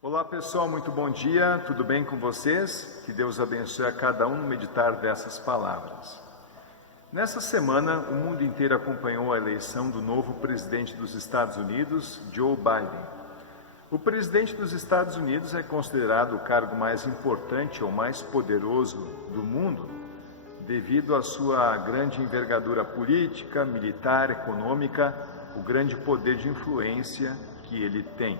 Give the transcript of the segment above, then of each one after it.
Olá pessoal, muito bom dia, tudo bem com vocês? Que Deus abençoe a cada um no meditar dessas palavras. Nessa semana, o mundo inteiro acompanhou a eleição do novo presidente dos Estados Unidos, Joe Biden. O presidente dos Estados Unidos é considerado o cargo mais importante ou mais poderoso do mundo, devido à sua grande envergadura política, militar, econômica, o grande poder de influência que ele tem.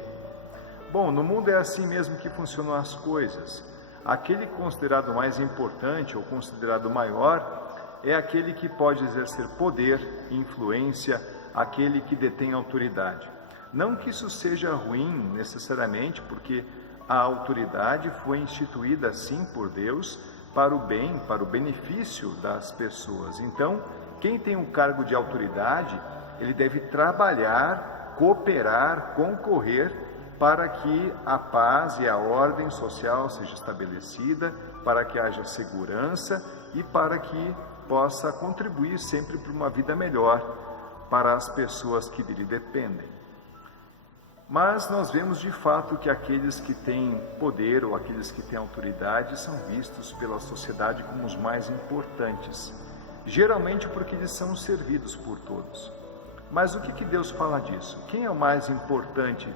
Bom, no mundo é assim mesmo que funcionam as coisas. Aquele considerado mais importante ou considerado maior é aquele que pode exercer poder, influência, aquele que detém autoridade. Não que isso seja ruim necessariamente, porque a autoridade foi instituída assim por Deus para o bem, para o benefício das pessoas. Então, quem tem um cargo de autoridade, ele deve trabalhar, cooperar, concorrer para que a paz e a ordem social seja estabelecida, para que haja segurança e para que possa contribuir sempre para uma vida melhor para as pessoas que dele dependem. Mas nós vemos de fato que aqueles que têm poder ou aqueles que têm autoridade são vistos pela sociedade como os mais importantes, geralmente porque eles são servidos por todos. Mas o que Deus fala disso? Quem é o mais importante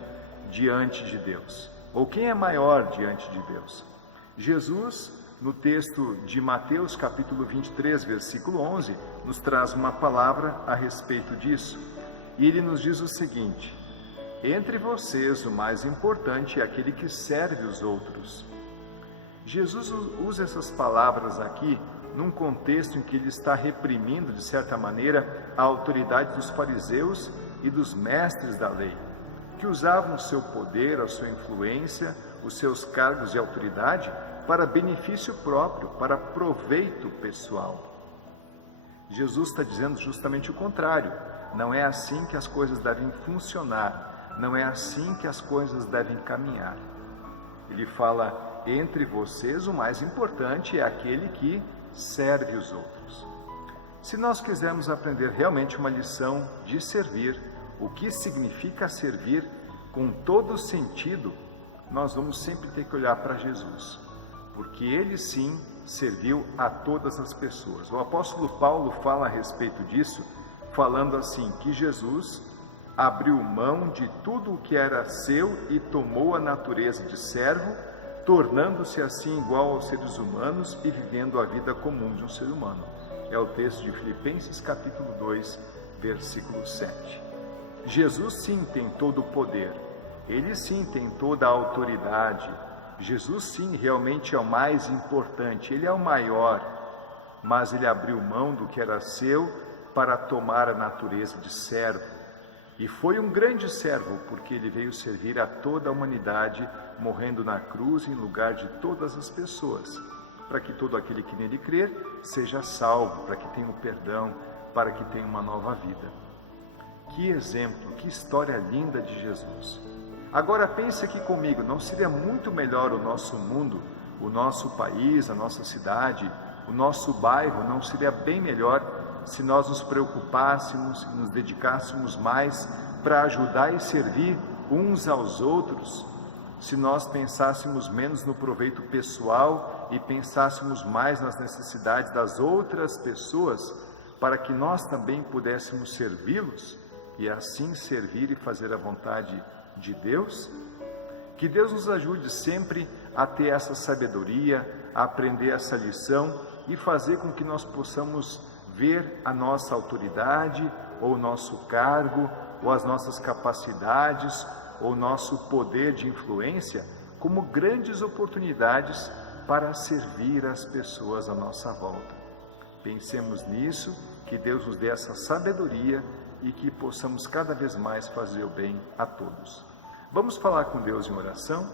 diante de Deus? Ou quem é maior diante de Deus? Jesus, no texto de Mateus, capítulo 23, versículo 11, nos traz uma palavra a respeito disso. E ele nos diz o seguinte: entre vocês o mais importante é aquele que serve os outros. Jesus usa essas palavras aqui num contexto em que ele está reprimindo, de certa maneira, a autoridade dos fariseus e dos mestres da lei, que usavam o seu poder, a sua influência, os seus cargos de autoridade para benefício próprio, para proveito pessoal. Jesus está dizendo justamente o contrário. Não é assim que as coisas devem funcionar, não é assim que as coisas devem caminhar. Ele fala: entre vocês o mais importante é aquele que serve os outros. Se nós quisermos aprender realmente uma lição de servir, o que significa servir com todo sentido, nós vamos sempre ter que olhar para Jesus, porque ele sim serviu a todas as pessoas. O apóstolo Paulo fala a respeito disso, falando assim, que Jesus abriu mão de tudo o que era seu e tomou a natureza de servo, tornando-se assim igual aos seres humanos e vivendo a vida comum de um ser humano. É o texto de Filipenses capítulo 2, versículo 7. Jesus sim tem todo o poder, ele sim tem toda a autoridade, Jesus sim realmente é o mais importante, ele é o maior, mas ele abriu mão do que era seu para tomar a natureza de servo. E foi um grande servo, porque ele veio servir a toda a humanidade, morrendo na cruz em lugar de todas as pessoas, para que todo aquele que nele crer seja salvo, para que tenha o perdão, para que tenha uma nova vida. Que exemplo, que história linda de Jesus. Agora pense aqui comigo, não seria muito melhor o nosso mundo, o nosso país, a nossa cidade, o nosso bairro, não seria bem melhor se nós nos preocupássemos e nos dedicássemos mais para ajudar e servir uns aos outros, se nós pensássemos menos no proveito pessoal e pensássemos mais nas necessidades das outras pessoas, para que nós também pudéssemos servi-los e assim servir e fazer a vontade de Deus? Que Deus nos ajude sempre a ter essa sabedoria, a aprender essa lição e fazer com que nós possamos ver a nossa autoridade, ou o nosso cargo, ou as nossas capacidades, ou o nosso poder de influência como grandes oportunidades para servir as pessoas à nossa volta. Pensemos nisso, que Deus nos dê essa sabedoria e que possamos cada vez mais fazer o bem a todos. Vamos falar com Deus em oração?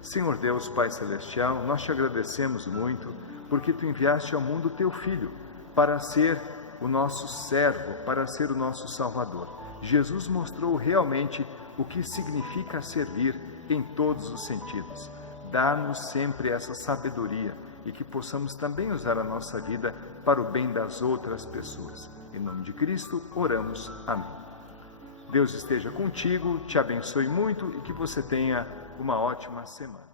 Senhor Deus, Pai Celestial, nós te agradecemos muito porque tu enviaste ao mundo teu Filho para ser o nosso servo, para ser o nosso Salvador. Jesus mostrou realmente o que significa servir em todos os sentidos. Dá-nos sempre essa sabedoria e que possamos também usar a nossa vida para o bem das outras pessoas. Em nome de Cristo, oramos. Amém. Deus esteja contigo, te abençoe muito e que você tenha uma ótima semana.